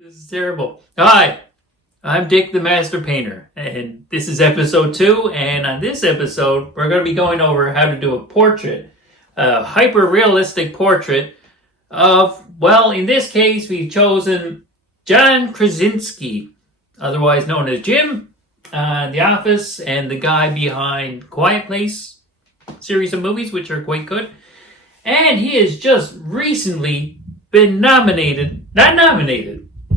This is terrible. Hi, I'm Dick the Master Painter, and this is episode 2. And on this episode, we're going to be going over how to do a portrait, a hyper realistic portrait of, well, in this case, we've chosen John Krasinski, otherwise known as Jim, The Office, and the guy behind Quiet Place series of movies, which are quite good. And he has just recently been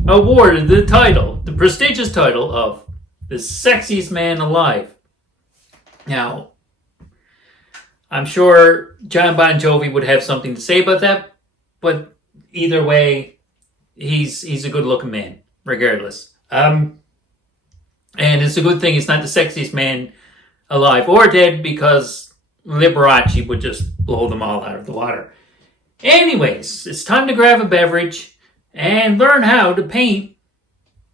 awarded the title, the prestigious title of the sexiest man alive. Now, I'm sure John Bon Jovi would have something to say about that, but either way, he's a good-looking man, regardless. And it's a good thing he's not the sexiest man alive or dead, because Liberace would just blow them all out of the water. Anyways, it's time to grab a beverage and learn how to paint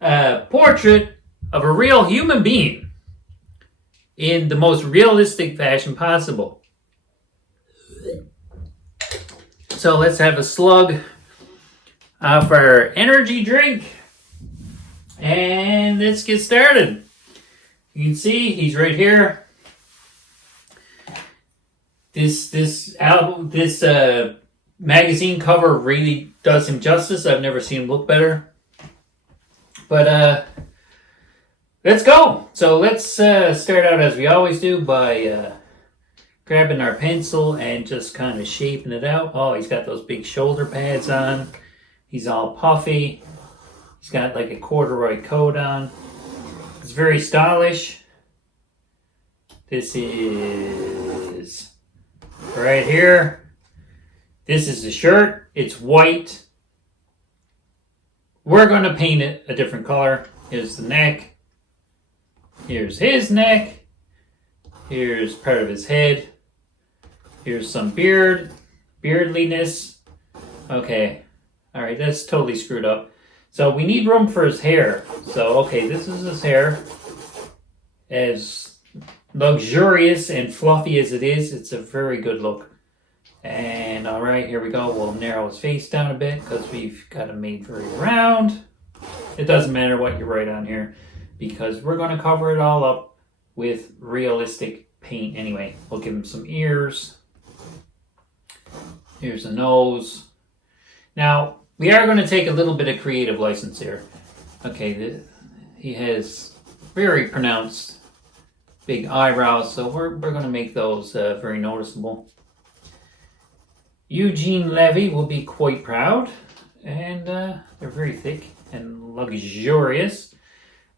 a portrait of a real human being in the most realistic fashion possible. So let's have a slug of our energy drink and let's get started. You can see he's right here. This magazine cover really does him justice. I've never seen him look better. But let's go. So let's start out as we always do by grabbing our pencil and just kind of shaping it out. Oh, he's got those big shoulder pads on. He's all puffy. He's got like a corduroy coat on. It's very stylish. This is right here. This is the shirt. It's white. We're going to paint it a different color. Here's the neck. Here's his neck. Here's part of his head. Here's some beardliness. Okay. All right, that's totally screwed up. So we need room for his hair. So, okay, this is his hair. As luxurious and fluffy as it is, it's a very good look. And all right, here we go. We'll narrow his face down a bit because we've got him made very round. It doesn't matter what you write on here because we're going to cover it all up with realistic paint anyway. We'll give him some ears. Here's a nose. Now, we are going to take a little bit of creative license here. Okay, he has very pronounced big eyebrows, so we're going to make those very noticeable. Eugene Levy will be quite proud, and they're very thick and luxurious.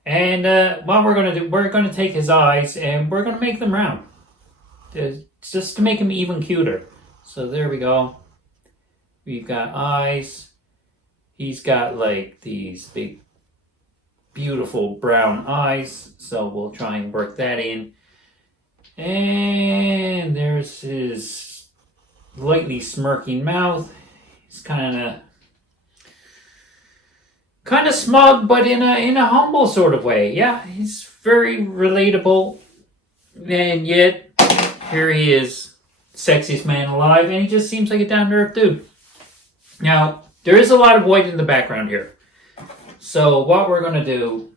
And what we're going to do, we're going to take his eyes and we're going to make them round, just to make him even cuter. So there we go. We've got eyes. He's got like these big, beautiful brown eyes. So we'll try and work that in. And there's his lightly smirking mouth. He's kind of smug, but in a humble sort of way. Yeah, he's very relatable. And yet, here he is, sexiest man alive, and he just seems like a down-to-earth dude. Now, there is a lot of white in the background here. So what we're going to do,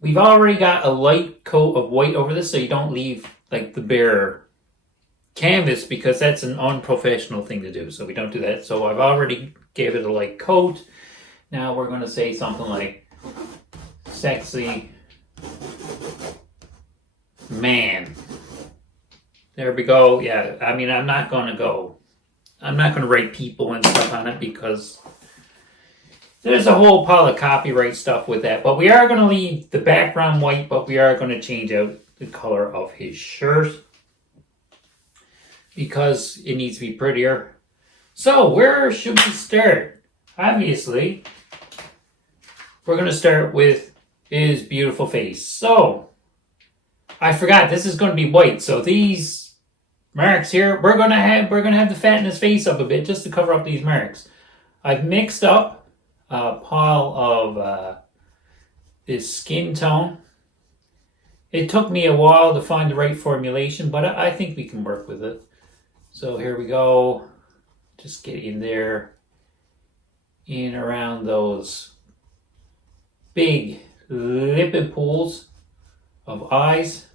we've already got a light coat of white over this so you don't leave like the bare canvas because that's an unprofessional thing to do. So we don't do that. So I've already gave it a light coat. Now we're going to say something like sexy man. There we go. Yeah, I mean, I'm not going to write people and stuff on it because there's a whole pile of copyright stuff with that. But we are going to leave the background white, but we are going to change out the color of his shirt because it needs to be prettier. So where should we start? Obviously, we're going to start with his beautiful face. So I forgot this is going to be white. So these marks here, we're going to have to fatten his face up a bit just to cover up these marks. I've mixed up a pile of this skin tone. It took me a while to find the right formulation, but I think we can work with it. So here we go. Just get in there, in around those big lipid pools of eyes.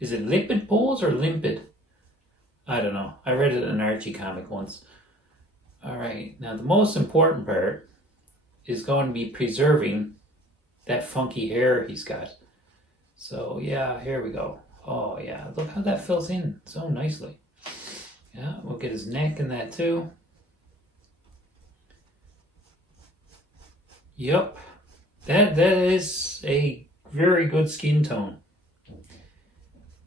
Is it lipid pools or limpid? I don't know. I read it in an Archie comic once. All right, now the most important part is going to be preserving that funky hair he's got. So yeah, here we go. Oh yeah, look how that fills in so nicely. Yeah, we'll get his neck in that too. Yep, that is a very good skin tone.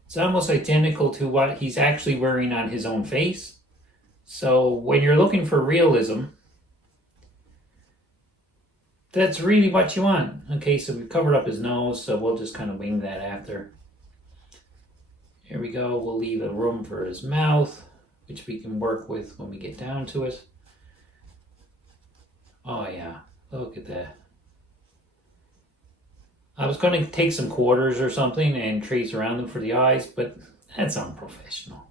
It's almost identical to what he's actually wearing on his own face. So when you're looking for realism, that's really what you want. Okay, so we've covered up his nose, so we'll just kind of wing that after. Here we go. We'll leave a room for his mouth, which we can work with when we get down to it. Oh yeah, look at that. I was going to take some quarters or something and trace around them for the eyes, but that's unprofessional.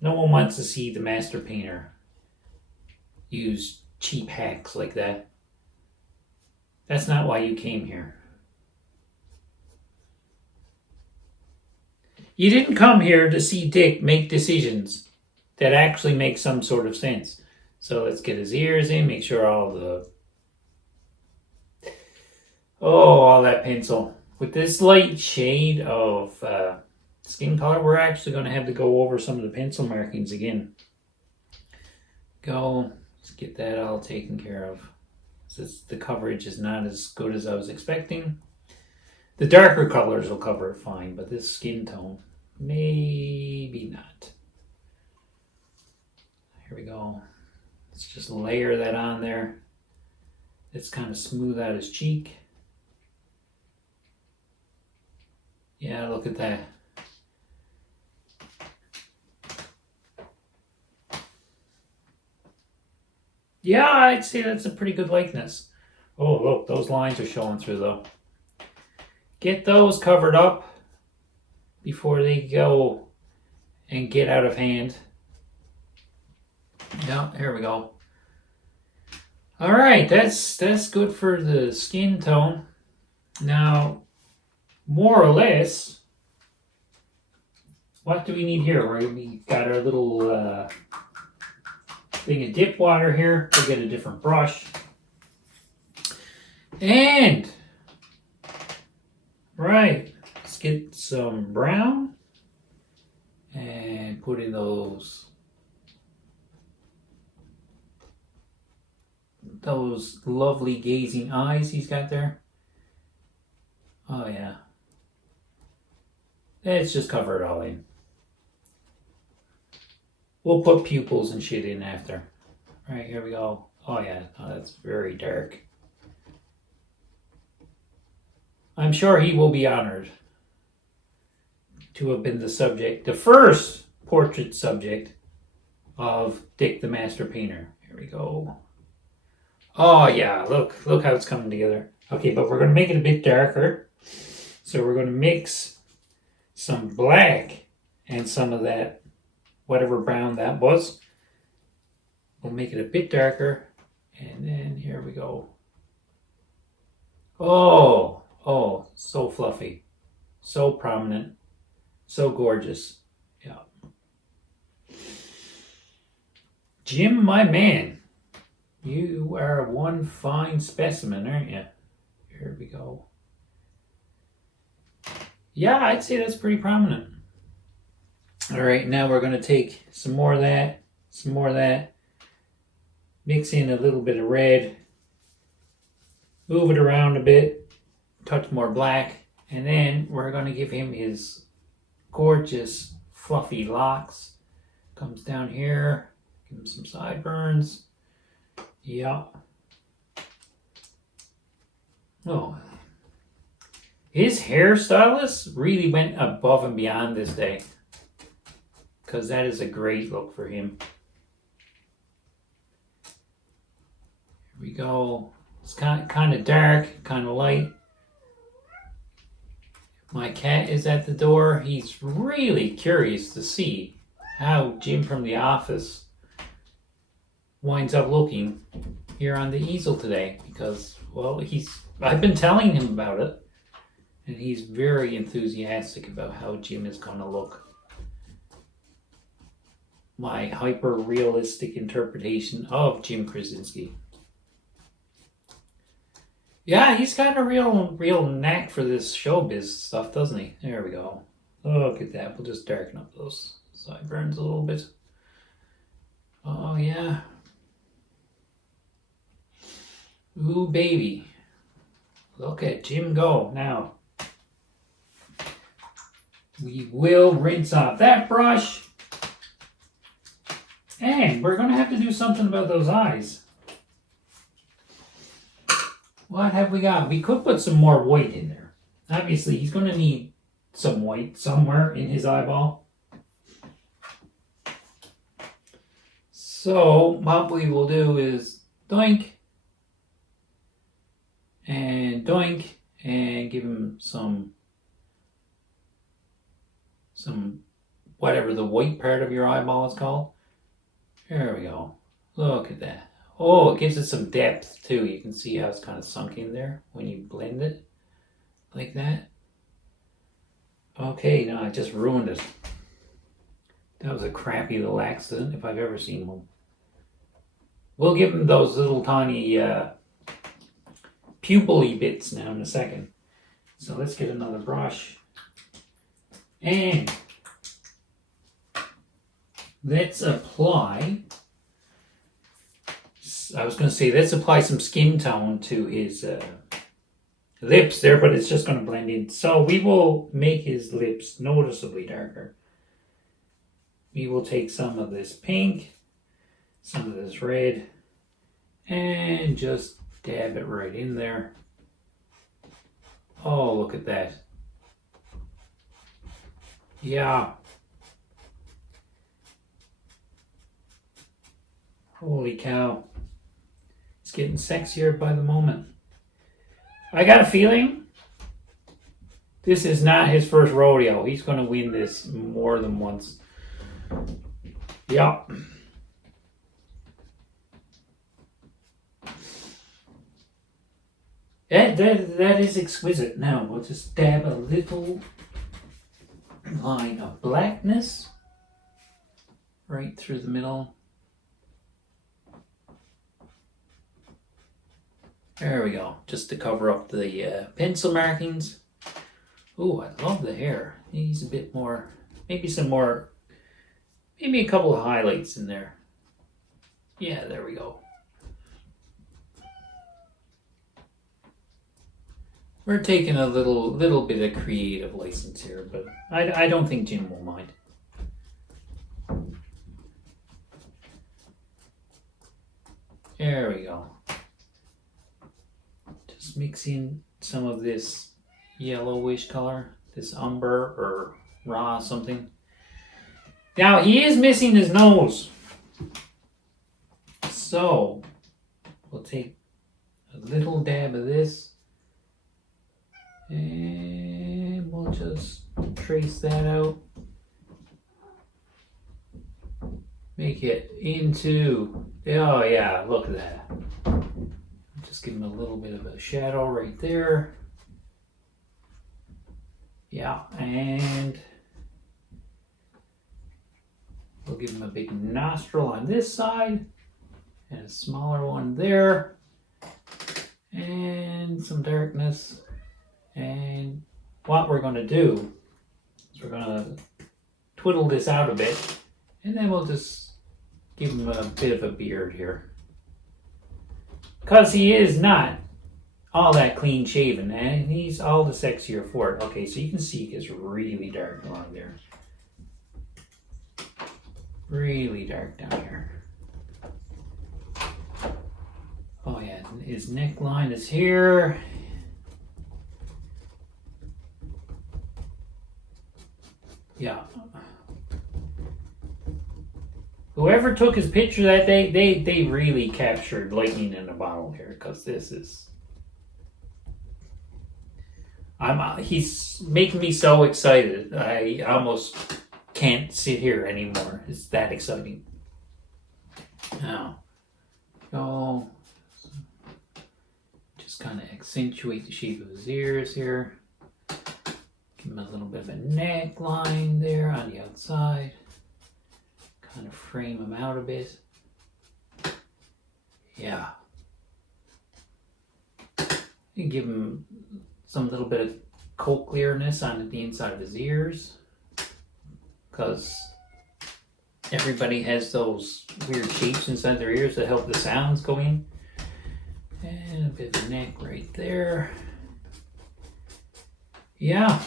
No one wants to see the master painter use cheap hacks like that. That's not why you came here. You didn't come here to see Dick make decisions that actually make some sort of sense. So let's get his ears in, make sure all that pencil. With this light shade of skin color, we're actually going to have to go over some of the pencil markings again. Let's get that all taken care of. Since the coverage is not as good as I was expecting. The darker colors will cover it fine, but this skin tone, maybe not. Here we go. Let's just layer that on there. Let's kind of smooth out his cheek. Yeah, look at that. Yeah, I'd say that's a pretty good likeness. Oh, look, those lines are showing through though. Get those covered up before they go and get out of hand. Yeah, here we go. All right, that's good for the skin tone. Now, more or less, what do we need here? We got our little thing of dip water here. We'll get a different brush. And, right, let's get some brown and put in those lovely gazing eyes he's got there. Oh yeah. Let's just cover it all in. We'll put pupils and shit in after. All right, here we go. Oh yeah, that's very dark. I'm sure he will be honored to have been the first portrait subject of Dick the Master Painter. Here we go. Oh yeah, look how it's coming together. Okay, but we're going to make it a bit darker. So we're going to mix some black and some of that, whatever brown that was. We'll make it a bit darker. And then here we go. Oh, so fluffy. So prominent. So gorgeous. Yeah. Jim, my man. You are one fine specimen, aren't you? Here we go. Yeah, I'd say that's pretty prominent. All right, now we're going to take some more of that, mix in a little bit of red, move it around a bit, touch more black, and then we're going to give him his gorgeous fluffy locks. Comes down here, give him some sideburns. Yeah. Oh. His hairstylist really went above and beyond this day. Because that is a great look for him. Here we go. It's kind of dark, kind of light. My cat is at the door. He's really curious to see how Jim from the office winds up looking here on the easel today because, well, I've been telling him about it, and he's very enthusiastic about how Jim is going to look. My hyper-realistic interpretation of Jim Krasinski. Yeah, he's got a real knack for this showbiz stuff, doesn't he? There we go. Look at that. We'll just darken up those sideburns a little bit. Oh, yeah. Ooh, baby. Look at Jim go. Now, we will rinse off that brush. And we're going to have to do something about those eyes. What have we got? We could put some more white in there. Obviously, he's going to need some white somewhere in his eyeball. So, what we will do is doink and doink and give him some whatever the white part of your eyeball is called. There we go. Look at that. Oh, it gives it some depth too. You can see how it's kind of sunk in there when you blend it like that. Okay, no, I just ruined it. That was a crappy little accident if I've ever seen one. We'll give him those little tiny pupil-y bits now in a second. So let's get another brush. And let's apply, I was going to say, let's apply some skin tone to his lips there, but it's just going to blend in. So we will make his lips noticeably darker. We will take some of this pink, some of this red, and just dab it right in there. Oh, look at that. Yeah. Holy cow. It's getting sexier by the moment. I got a feeling this is not his first rodeo. He's going to win this more than once. Yeah. That is exquisite. Now we'll just dab a little line of blackness right through the middle. There we go, just to cover up the pencil markings. Oh, I love the hair. Needs a bit more, maybe a couple of highlights in there. Yeah, there we go. We're taking a little bit of creative license here, but I don't think Jim will mind. There we go. Just mix in some of this yellowish color, this umber or raw something. Now he is missing his nose. So we'll take a little dab of this. And we'll just trace that out. Make it into, oh yeah, look at that. Just give him a little bit of a shadow right there. Yeah, and we'll give him a big nostril on this side and a smaller one there. And some darkness. And what we're going to do is we're going to twiddle this out a bit, and then we'll just give him a bit of a beard here. Because he is not all that clean shaven, and he's all the sexier for it. Okay, so you can see it gets really dark along there. Really dark down here. Oh yeah, his neckline is here. Yeah. Whoever took his picture that day, they really captured lightning in a bottle here, because this is... he's making me so excited. I almost can't sit here anymore. It's that exciting. Now, go kind of accentuate the shape of his ears here. Give him a little bit of a neckline there on the outside. Kind of frame him out a bit. Yeah. You give him some little bit of coat clearness on the inside of his ears, because everybody has those weird shapes inside their ears that help the sounds go in. And a bit of neck right there. Yeah.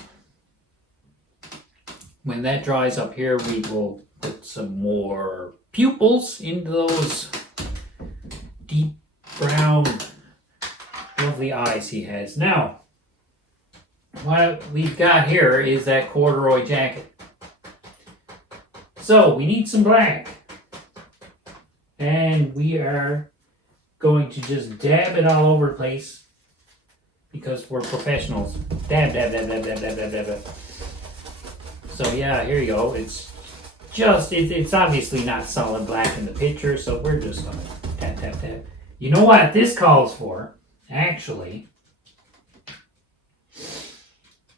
When that dries up here, we will put some more pupils into those deep brown, lovely eyes he has. Now, what we've got here is that corduroy jacket. So we need some black. And we are going to just dab it all over the place because we're professionals. Dab, dab, dab, dab, dab, dab, dab, dab, dab. So yeah, here you go. It's obviously not solid black in the picture, so we're just gonna tap, tap, tap. You know what this calls for? Actually,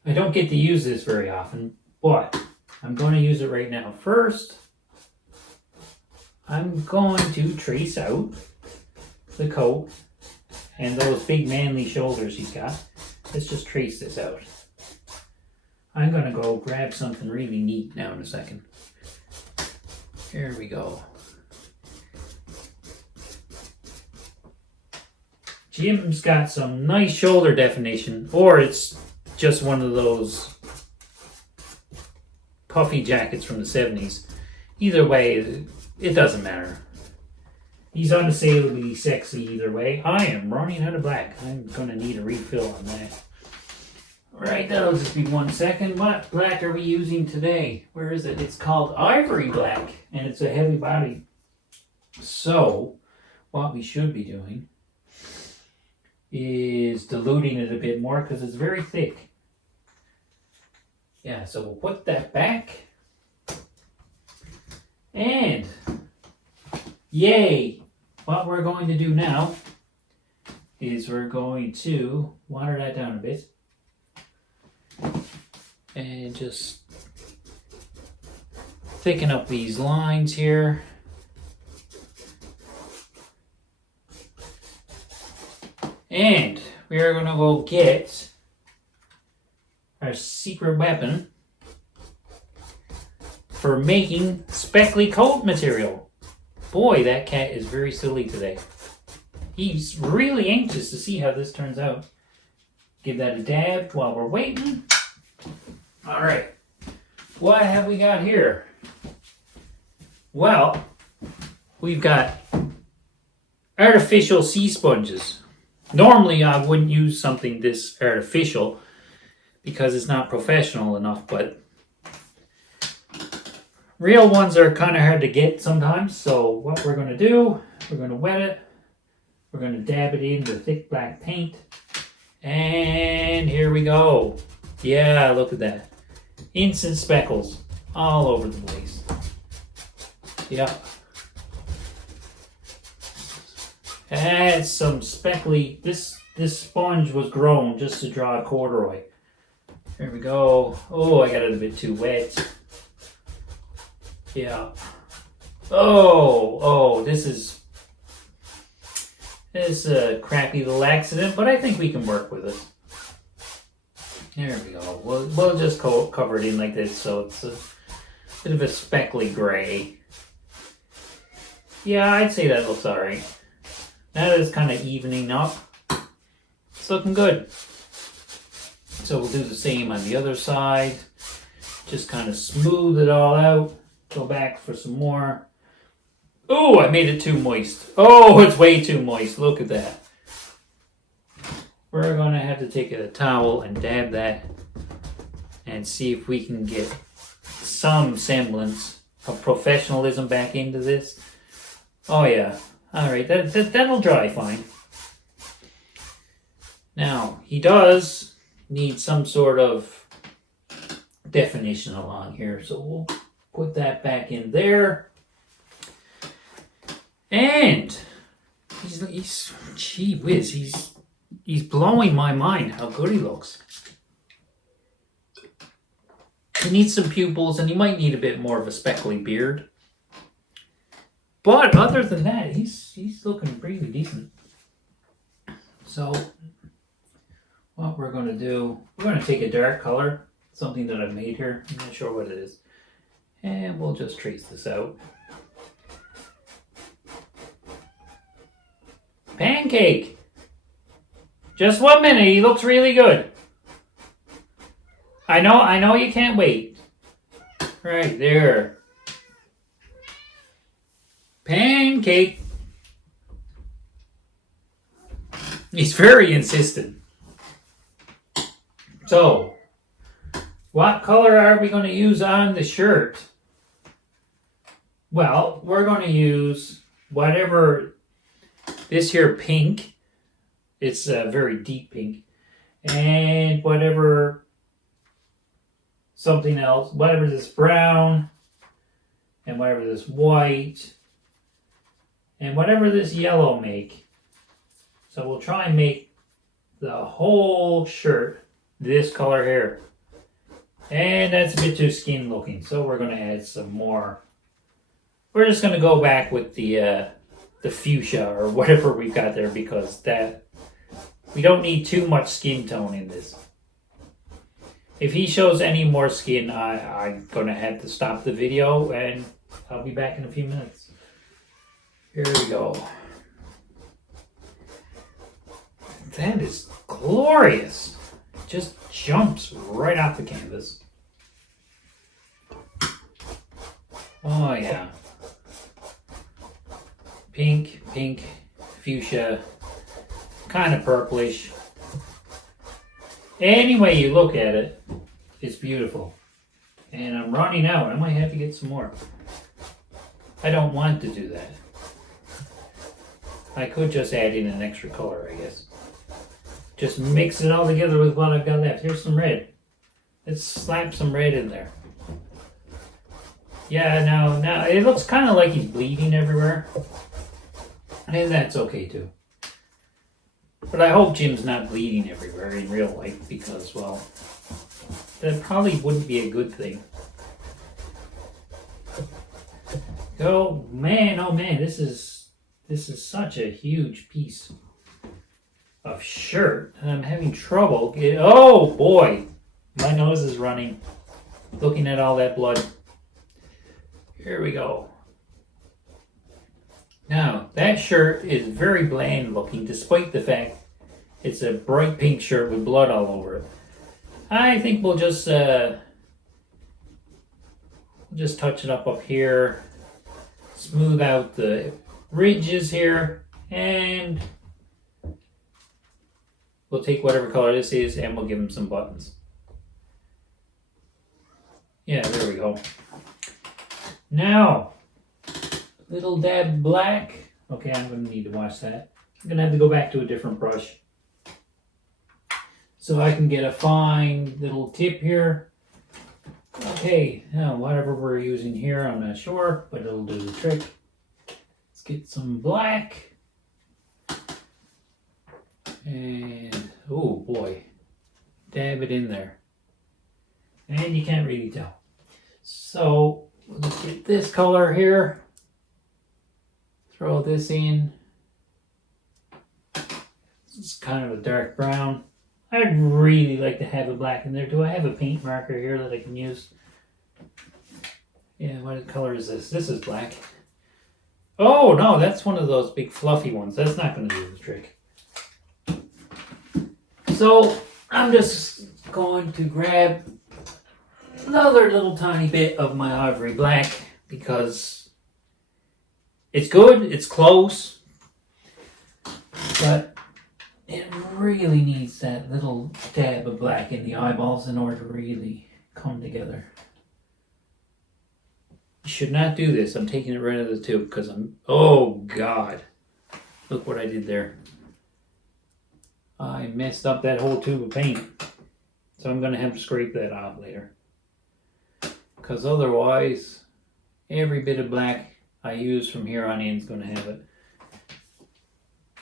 I don't get to use this very often, but I'm going to use it right now. First, I'm going to trace out the coat and those big manly shoulders he's got. Let's just trace this out. I'm going to go grab something really neat now in a second. Here we go. Jim's got some nice shoulder definition, or it's just one of those puffy jackets from the 70s. Either way, it doesn't matter. He's unassailably sexy either way. I am running out of black. I'm going to need a refill on that. Alright, that'll just be 1 second. What black are we using today? Where is it? It's called ivory black, and it's a heavy body. So, what we should be doing is diluting it a bit more because it's very thick. Yeah, so we'll put that back. And, yay! What we're going to do now is we're going to water that down a bit. And just thicken up these lines here. And we are going to go get our secret weapon for making speckly coat material. Boy, that cat is very silly today. He's really anxious to see how this turns out. Give that a dab while we're waiting. All right, what have we got here? Well, we've got artificial sea sponges. Normally, I wouldn't use something this artificial because it's not professional enough, but real ones are kind of hard to get sometimes. So what we're going to do, we're going to wet it. We're going to dab it into thick black paint. And here we go. Yeah, look at that. Instant speckles all over the place. Yeah. Add some speckly. This sponge was grown just to draw a corduroy. Here we go. Oh, I got it a bit too wet. Yeah. Oh, this is a crappy little accident, but I think we can work with it. There we go. We'll just cover it in like this, so it's a bit of a speckly gray. Yeah, I'd say that looks alright. That is kind of evening up. It's looking good. So we'll do the same on the other side. Just kind of smooth it all out. Go back for some more. Oh, I made it too moist. Oh, it's way too moist. Look at that. We're going to have to take a towel and dab that and see if we can get some semblance of professionalism back into this. Oh yeah. Alright, that'll dry fine. Now, he does need some sort of definition along here, so we'll put that back in there. And he's gee whiz, he's He's blowing my mind how good he looks. He needs some pupils and he might need a bit more of a speckly beard. But other than that, he's looking pretty decent. So what we're going to do, we're going to take a dark color, something that I've made here. I'm not sure what it is. And we'll just trace this out. Pancake! Just 1 minute, he looks really good. I know you can't wait. Right there. Pancake! He's very insistent. So, what color are we going to use on the shirt? Well, we're going to use whatever, this here pink, it's a very deep pink, and whatever, something else, whatever this brown, and whatever this white, and whatever this yellow make. So we'll try and make the whole shirt this color here. And that's a bit too skin looking, so we're going to add some more. We're just going to go back with the fuchsia or whatever we've got there, because that we don't need too much skin tone in this. If he shows any more skin, I'm going to have to stop the video, and I'll be back in a few minutes. Here we go. That is glorious. It just jumps right off the canvas. Oh yeah. Pink, fuchsia, kind of purplish. Any way you look at it, it's beautiful. And I'm running out. I might have to get some more. I don't want to do that. I could just add in an extra color, I guess. Just mix it all together with what I've got left. Here's some red. Let's slap some red in there. Yeah, now it looks kind of like he's bleeding everywhere. And that's okay too. But I hope Jim's not bleeding everywhere in real life, because, well, that probably wouldn't be a good thing. Oh man, this is such a huge piece of shirt. I'm having trouble. Oh boy, my nose is running looking at all that blood. Here we go. Now, that shirt is very bland looking, despite the fact it's a bright pink shirt with blood all over it. I think we'll just touch it up here, smooth out the ridges here, and we'll take whatever color this is and we'll give him some buttons. Yeah, there we go. Now, little dab black. Okay, I'm going to need to wash that. I'm going to have to go back to a different brush so I can get a fine little tip here. Okay, now whatever we're using here, I'm not sure, but it'll do the trick. Let's get some black. And, oh boy, dab it in there. And you can't really tell. So, let's get this color here. Throw this in. This is kind of a dark brown. I'd really like to have a black in there. Do I have a paint marker here that I can use? Yeah, what color is this? This is black. Oh no, that's one of those big fluffy ones. That's not going to do the trick. So I'm just going to grab another little tiny bit of my ivory black, because it's good, it's close, but it really needs that little dab of black in the eyeballs in order to really come together. You should not do this. I'm taking it right out of the tube because oh God, look what I did there. I messed up that whole tube of paint, so I'm going to have to scrape that off later, because otherwise every bit of black I use from here on in is going to have it.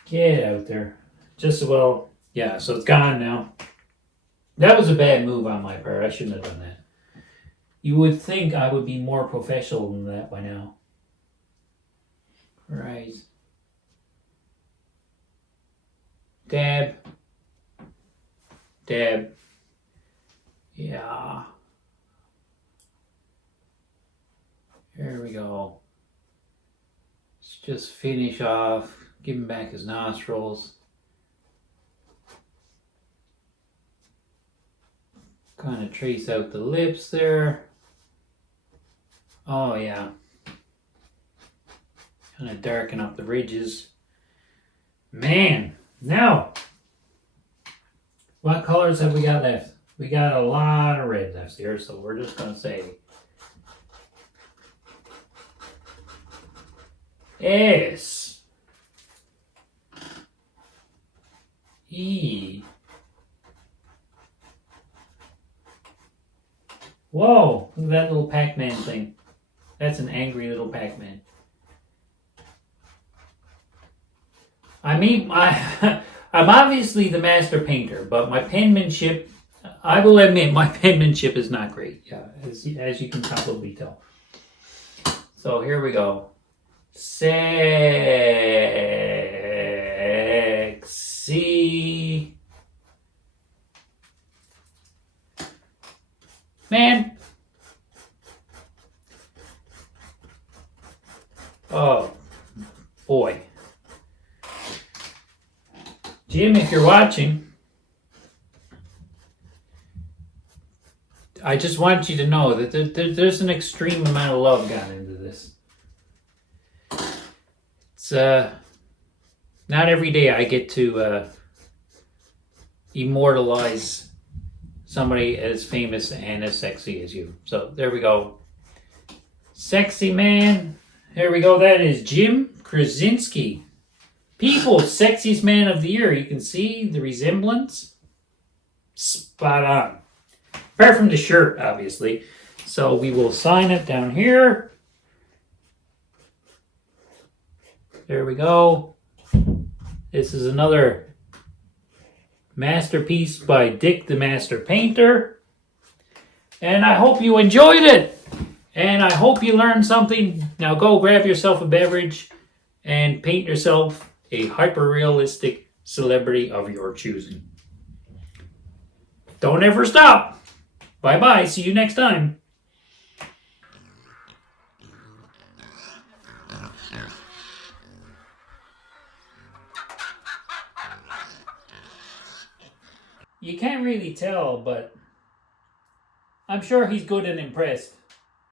Get out there. Just as well Yeah, so it's gone now. That was a bad move on my part. I shouldn't have done that. You would think I would be more professional than that by now. Right. Dab. Dab. Yeah. Here we go. Let's just finish off. Give him back his nostrils. Kind of trace out the lips there. Oh yeah. Kind of darken up the ridges. Man, now, what colors have we got left? We got a lot of red left here, so we're just going to say S E. Whoa, look at that little Pac-Man thing. That's an angry little Pac-Man. I mean, I'm obviously the master painter, but my penmanship, I will admit, my penmanship is not great. Yeah, as you can probably tell. So here we go. Sexy. Man. Oh, boy. Jim, if you're watching, I just want you to know that there's an extreme amount of love gone into this. It's not every day I get to immortalize somebody as famous and as sexy as you. So there we go. Sexy man. Here we go. That is Jim Krasinski. People's Sexiest Man of the Year. You can see the resemblance. Spot on. Apart from the shirt, obviously. So we will sign it down here. There we go. This is another masterpiece by Dick the Master Painter. And I hope you enjoyed it. And I hope you learned something. Now go grab yourself a beverage and paint yourself a hyper-realistic celebrity of your choosing. Don't ever stop. Bye-bye. See you next time. You can't really tell, but I'm sure he's good and impressed.